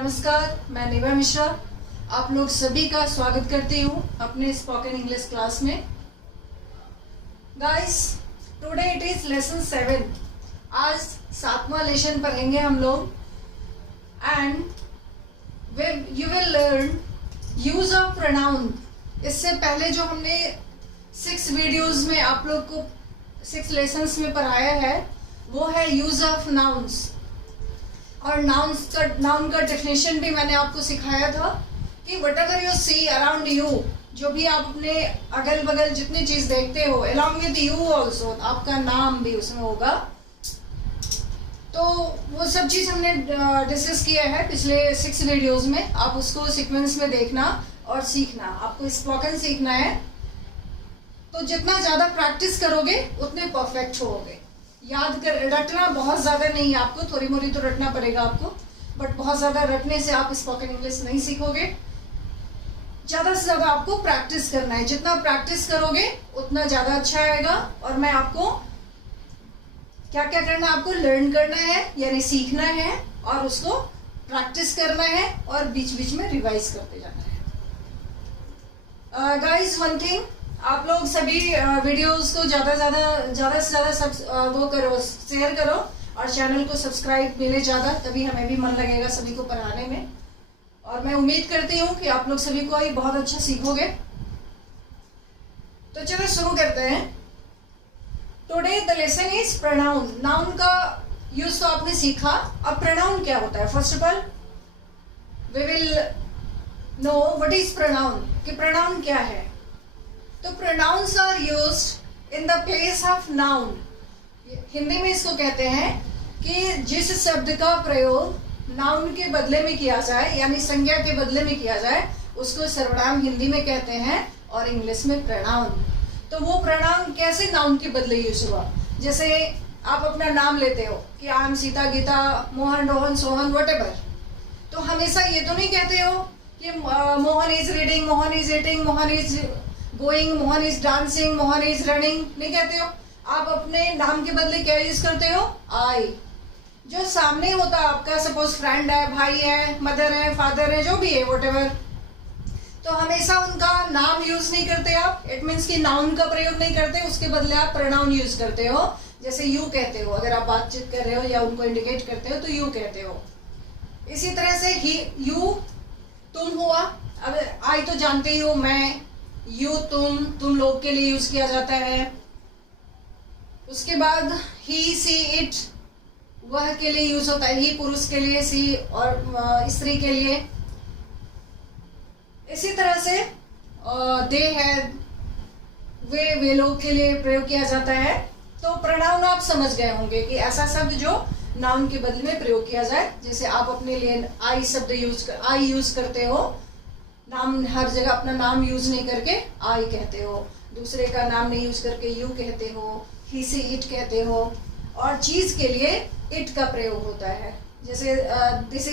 नमस्कार, मैं निभा मिश्रा आप लोग सभी का स्वागत करती हूँ अपने स्पोकन इंग्लिश क्लास में। Guys, today it is lesson 7। आज 7वां लेसन पढ़ेंगे हम लोग and you will learn use of pronoun. इससे पहले जो हमने 6 वीडियोस में आप लोग को 6 लेसन्स में पढ़ाया है वो है यूज ऑफ नाउन्स। और नाउन का डेफिनेशन भी मैंने आपको सिखाया था कि whatever you see around you, जो भी आप अपने अगल बगल जितनी चीज देखते हो अलॉन्ग विद यू ऑल्सो, आपका नाम भी उसमें होगा। तो वो सब चीज हमने डिस्कस किया है पिछले 6 वीडियोस में। आप उसको सीक्वेंस में देखना और सीखना। आपको स्पोकन सीखना है तो जितना ज्यादा प्रैक्टिस करोगे उतने परफेक्ट होगे। रटना बहुत ज्यादा नहीं है, आपको थोड़ी मोड़ी तो रटना पड़ेगा आपको, बट बहुत ज्यादा रटने से आप स्पोकन इंग्लिश नहीं सीखोगे। ज्यादा से ज्यादा आपको प्रैक्टिस करना है। जितना प्रैक्टिस करोगे उतना ज्यादा अच्छा आएगा। और मैं आपको क्या क्या करना है, आपको लर्न करना है यानी सीखना है और उसको प्रैक्टिस करना है और बीच बीच में रिवाइज करते जाना है। गाइस, वन थिंग, आप लोग सभी वीडियोस को ज्यादा से ज्यादा सब वो करो, शेयर करो और चैनल को सब्सक्राइब मिले ज्यादा, तभी हमें भी मन लगेगा सभी को पढ़ाने में। और मैं उम्मीद करती हूँ कि आप लोग सभी को ही बहुत अच्छा सीखोगे। तो चलो शुरू करते हैं। Today the lesson is pronoun. Noun का यूज तो आपने सीखा, अब प्रोनाउन क्या होता है। First of all we will know what is pronoun, कि प्रोनाउन क्या है। तो pronouns are used in the place of noun. Hindi में इसको कहते हैं कि जिस शब्द का प्रयोग नाउन के बदले में किया जाए यानी संज्ञा के बदले में किया जाए उसको सर्वनाम हिंदी में कहते हैं और इंग्लिश में प्रोनाउन। तो वो प्रोनाउन कैसे नाउन के बदले यूज हुआ। जैसे आप अपना नाम लेते हो कि I am Sita, Gita, Mohan, Rohan, Sohan, whatever. तो हमेशा ये तो नहीं कहते हो कि Mohan is reading, Mohan is eating, Mohan is going, Mohan is dancing, Mohan is running, नहीं कहते हो। आप अपने नाम के बदले क्या यूज करते हो, आई। जो सामने होता है आपका, सपोज फ्रेंड है, भाई है, मदर है, फादर है, जो भी है व्हाटएवर, तो हमेशा उनका नाम यूज नहीं करते आप। इट मीन्स कि नाउन का प्रयोग नहीं करते, उसके बदले आप प्रोनाउन यूज करते हो। जैसे यू कहते हो, अगर आप बातचीत कर रहे हो या उनको इंडिकेट करते हो तो यू कहते हो। इसी तरह से ही यू तुम हुआ। अब आई तो जानते ही हो, मैं, यू तुम लोग के लिए यूज किया जाता है। उसके बाद ही, सी, इट वह के लिए यूज होता है। ही पुरुष के लिए, सी और स्त्री के लिए। इसी तरह से दे है, वे लोग के लिए प्रयोग किया जाता है। तो प्रोनाउन आप समझ गए होंगे कि ऐसा शब्द जो नाउन के बदले में प्रयोग किया जाए। जैसे आप अपने लिए आई शब्द आई यूज करते हो, नाम हर जगह अपना नाम यूज नहीं करके आई कहते हो, दूसरे का नाम नहीं यूज करके यू कहते हो, ही से इट कहते हो। और चीज के लिए इट का प्रयोग होता है। जैसे दिस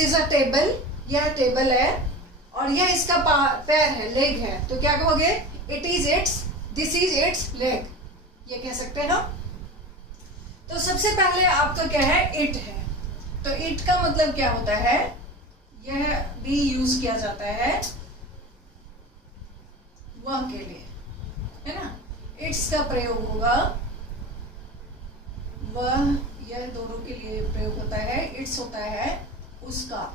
इज अ टेबल, यह टेबल है और यह इसका पैर है, लेग है, तो क्या कहोगे, it is it's, this is it's leg, ये कह सकते हैं। तो सबसे पहले आपका क्या है, इट है। तो इट का मतलब क्या होता है, यह भी यूज किया जाता है वह के लिए, है ना। इट्स का प्रयोग होगा वह, यह दोनों के लिए प्रयोग होता है। इट्स होता है उसका,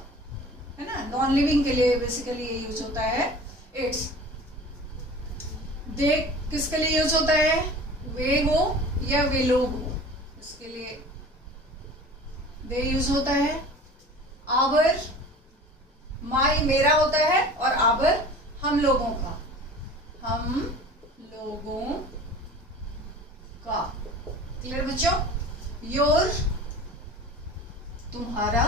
है ना। नॉन लिविंग के लिए बेसिकली ये यूज होता है इट्स। दे किसके लिए यूज होता है, वे हो या वे लोग हो, इसके लिए दे यूज होता है। आवर, माई मेरा होता है और आवर हम लोगों का, हम लोगों का। क्लियर बच्चों। योर तुम्हारा,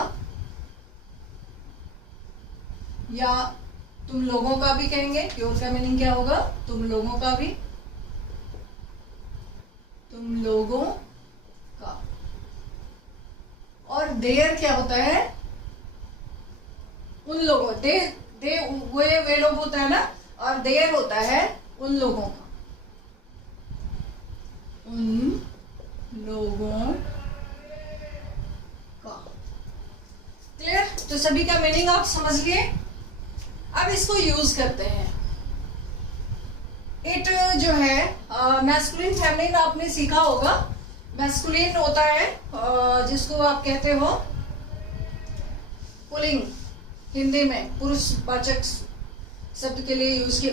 या तुम लोगों का भी कहेंगे। योर का मीनिंग क्या होगा, तुम लोगों का भी, तुम लोगों का। और देयर क्या होता है, उन लोगों, दे वे लोग होता है ना, और देयर होता है उन लोगों का, उन लोगों का। तो सभी का मीनिंग आप समझ लिए। अब इसको यूज करते हैं। इट जो है मैस्कुलिन फेमिनिन आपने सीखा होगा। मैस्कुलिन होता है जिसको आप कहते हो पुल्लिंग, हिंदी में पुरुषवाचक शब्द के लिए यूज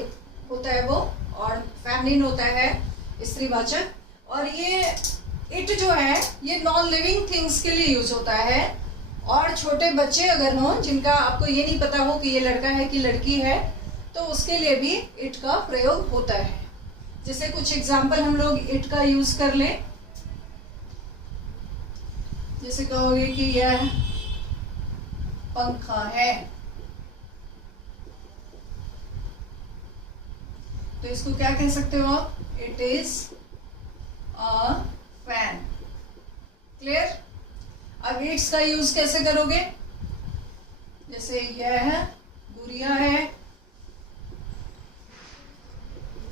होता है वो, और फेमिनिन होता है स्त्रीवाचक। और ये इट जो है ये नॉन लिविंग थिंग्स के लिए यूज होता है। और छोटे बच्चे अगर हों जिनका आपको ये नहीं पता हो कि ये लड़का है कि लड़की है, तो उसके लिए भी इट का प्रयोग होता है। जैसे कुछ एग्जाम्पल हम लोग इट का यूज कर लें। जैसे कहोगे कि यह पंखा है, तो इसको क्या कह सकते हो आप? It is a fan. Clear? अब इट्स का यूज कैसे करोगे? जैसे यह गुड़िया है,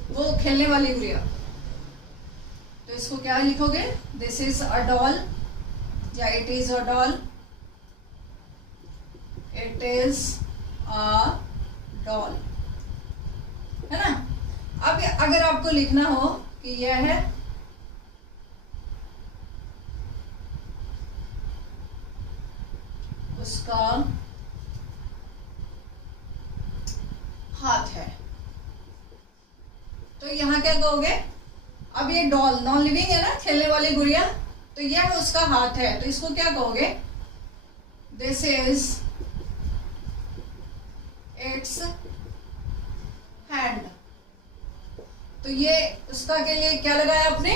वो खेलने वाली गुड़िया, तो इसको क्या लिखोगे? दिस इज अ डॉल, या it is a doll. It is a doll, है ना? अब अगर आपको लिखना हो कि यह है उसका हाथ है, तो यहां क्या कहोगे? अब ये डॉल नॉन लिविंग है ना, खेलने वाली गुड़िया, तो यह उसका हाथ है, तो इसको क्या कहोगे? This is it's hand. तो ये उसका के लिए क्या लगाया आपने?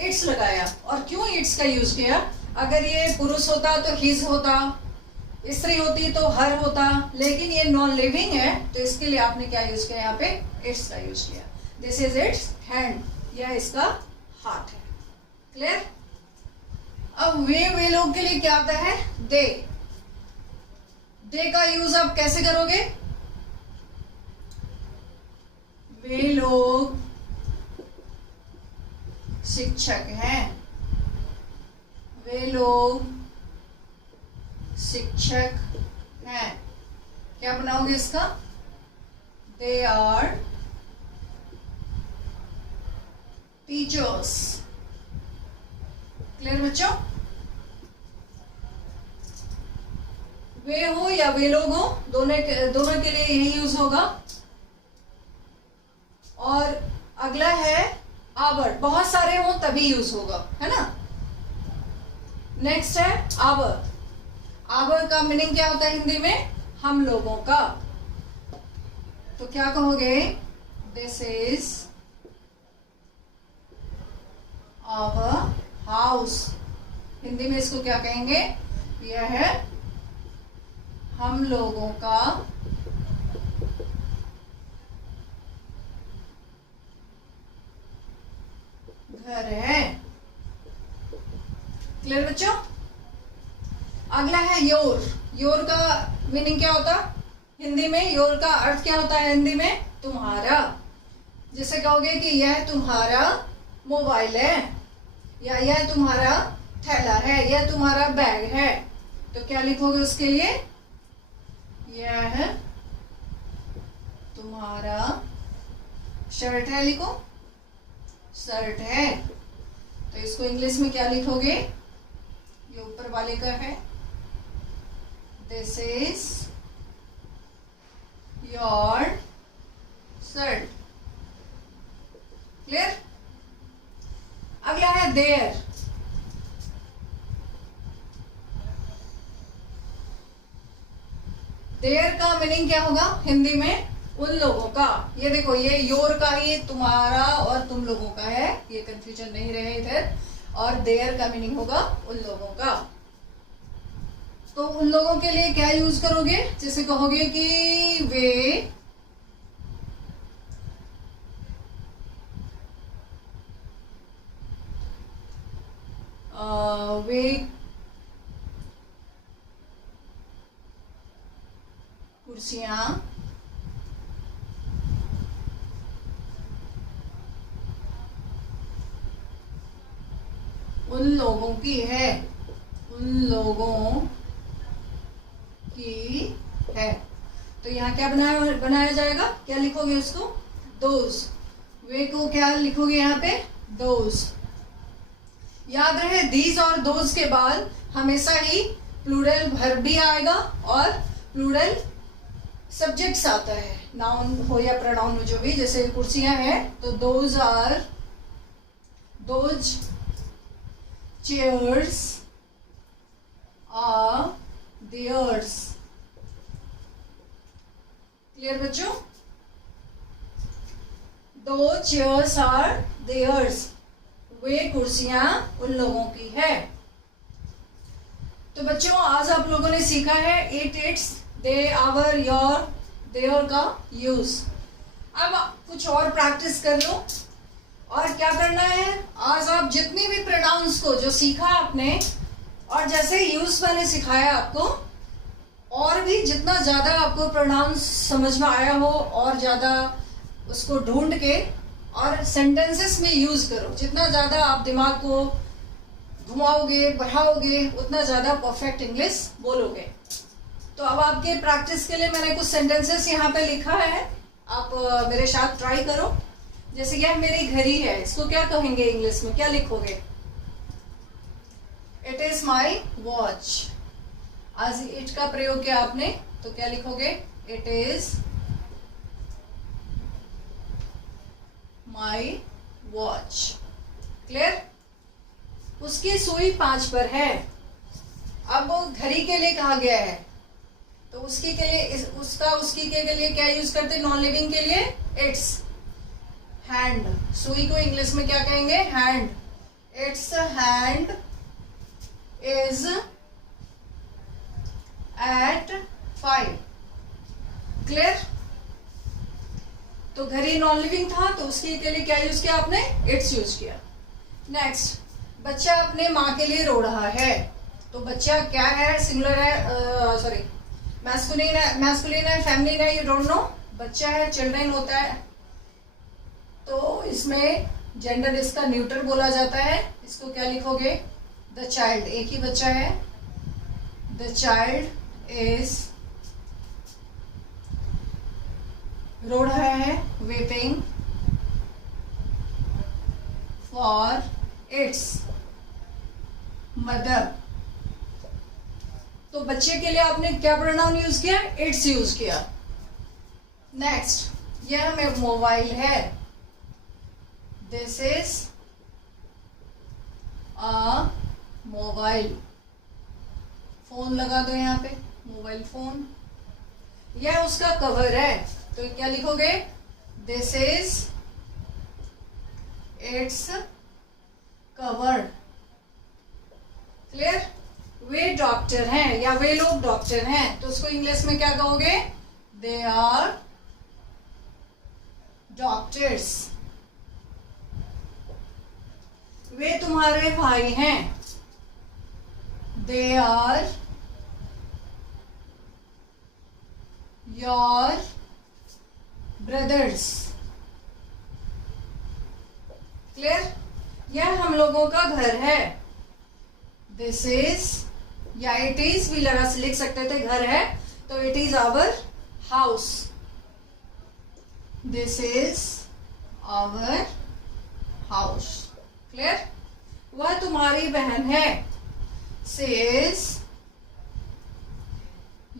इट्स लगाया। और क्यों इट्स का यूज किया? अगर ये पुरुष होता तो हिज होता, स्त्री होती तो हर होता, लेकिन ये नॉन लिविंग है तो इसके लिए आपने क्या यूज किया? यहाँ पे इट्स का यूज किया। दिस इज इट्स हैंड, यह इसका हाथ है। क्लियर? अब वे लोग के लिए क्या आता है? दे। दे का यूज आप कैसे करोगे? वे लोग शिक्षक हैं, वे लोग शिक्षक हैं। क्या बनाओगे इसका? They are teachers. क्लियर बच्चों? वे हो या वे लोग हो, दोनों के लिए यही यूज होगा। और अगला है आवर। बहुत सारे हो तभी यूज होगा, है ना? नेक्स्ट है आवर। आवर का मीनिंग क्या होता है हिंदी में? हम लोगों का। तो क्या कहोगे? This is our house. Hindi में इसको क्या कहेंगे? यह है हम लोगों का घर है। क्लियर बच्चों? अगला है योर। योर का मीनिंग क्या होता हिंदी में? योर का अर्थ क्या होता है हिंदी में? तुम्हारा। जैसे कहोगे कि यह तुम्हारा मोबाइल है, या यह तुम्हारा थैला है, यह तुम्हारा बैग है, तो क्या लिखोगे उसके लिए? यह तुम्हारा शर्ट है, लिखो शर्ट है। तो इसको इंग्लिश में क्या लिखोगे? ये ऊपर वाले का है, this is your shirt. Clear? अगला है देयर। देयर का मीनिंग क्या होगा हिंदी में? उन लोगों का। ये देखो, ये योर का ही तुम्हारा और तुम लोगों का है, ये कंफ्यूजन नहीं रहे इधर। और देयर का मीनिंग होगा उन लोगों का। तो उन लोगों के लिए क्या यूज करोगे? जैसे कहोगे कि वे कुर्सियां उन लोगों की है, उन लोगों की है। तो यहाँ क्या बनाया जाएगा, क्या लिखोगे उसको, दोज। वे को क्या लिखोगे यहाँ पे, दोज। याद रहे दीज और दोज के बाद हमेशा ही प्लूरल वर्ब भी आएगा और प्लूरल सब्जेक्ट्स आता है, नाउन हो या प्रोनाउन हो जो भी। जैसे कुर्सियां हैं तो those are, those chairs are theirs. Clear बच्चों, दो चेयर्स आर देयर्स, वे कुर्सियां उन लोगों की है। तो बच्चों आज आप लोगों ने सीखा है it, its, they, our, your, their का यूज। अब कुछ और प्रैक्टिस कर लो। और क्या करना है, आज आप जितनी भी प्रोनाउंस को जो सीखा आपने और जैसे यूज मैंने सिखाया आपको, और भी जितना ज्यादा आपको प्रोनाउंस समझ में आया हो और ज्यादा उसको ढूंढ के और सेंटेंसेस में यूज करो। जितना ज्यादा आप दिमाग को घुमाओगे बढ़ाओगे उतना ज्यादा परफेक्ट इंग्लिश बोलोगे। तो अब आपके प्रैक्टिस के लिए मैंने कुछ सेंटेंसेस यहाँ पे लिखा है, आप मेरे साथ ट्राई करो। जैसे यह मेरी घड़ी है, इसको क्या कहेंगे इंग्लिश में, क्या लिखोगे, इट इज माई वॉच। आज इट का प्रयोग किया आपने तो क्या लिखोगे, it is my watch. Clear. उसकी सुई 5 पर है। अब घड़ी के लिए कहा गया है तो उसकी के लिए उसकी के लिए क्या यूज करते हैं, नॉन लिविंग के लिए इट्स। हैंड, सुई को इंग्लिश में क्या कहेंगे, hand. Its hand is at 5। Clear. तो घड़ी नॉन लिविंग था तो उसके के लिए क्या यूज किया आपने, इट्स यूज किया। नेक्स्ट, बच्चा अपने माँ के लिए रो रहा है। तो बच्चा क्या है, सिंगुलर है, सॉरी मैस्कुलिन है, फेमिनिन है, यू डोंट नो। बच्चा है, चिल्ड्रन होता है तो इसमें जेंडर इसका न्यूट्रल बोला जाता है। इसको क्या लिखोगे, द चाइल्ड। एक ही बच्चा है, द चाइल्ड इज, रो रहा है, वेटिंग फॉर इट्स मदर। तो बच्चे के लिए आपने क्या प्रोनाउन यूज किया, इट्स यूज किया। नेक्स्ट, यह हमें मोबाइल है, this is a mobile. Phone लगा दो यहाँ पे, मोबाइल फोन। यह उसका कवर है तो क्या लिखोगे, this is it's covered. Clear. Way doctor हैं या वे लोग डॉक्टर हैं तो उसको इंग्लिश में क्या कहोगे, दे आर डॉक्टर्स। वे तुम्हारे भाई हैं, they are your brothers. Clear. यह हम लोगों का घर है, दिस इज, या इट इज भी लिख सकते थे, घर है तो it is our house, this is our house. Clear. वह तुम्हारी बहन है, she is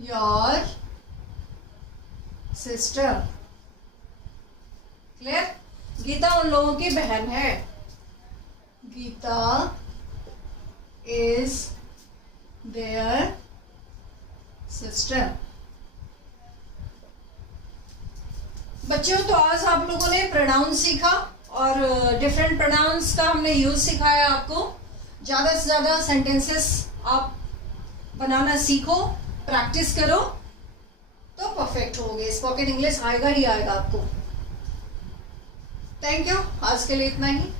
your sister. Clear. Gita उन लोगों की बहन है, गीता इज देयर सिस्टर। बच्चों तो आज आप लोगों ने प्रोनाउंस सीखा और डिफरेंट प्रोनाउंस का हमने यूज सिखाया आपको। ज्यादा से ज्यादा सेंटेंसेस आप बनाना सीखो, प्रैक्टिस करो तो परफेक्ट होगे। स्पोकन इंग्लिश आएगा ही आएगा आपको। Thank you. आज के लिए इतना ही।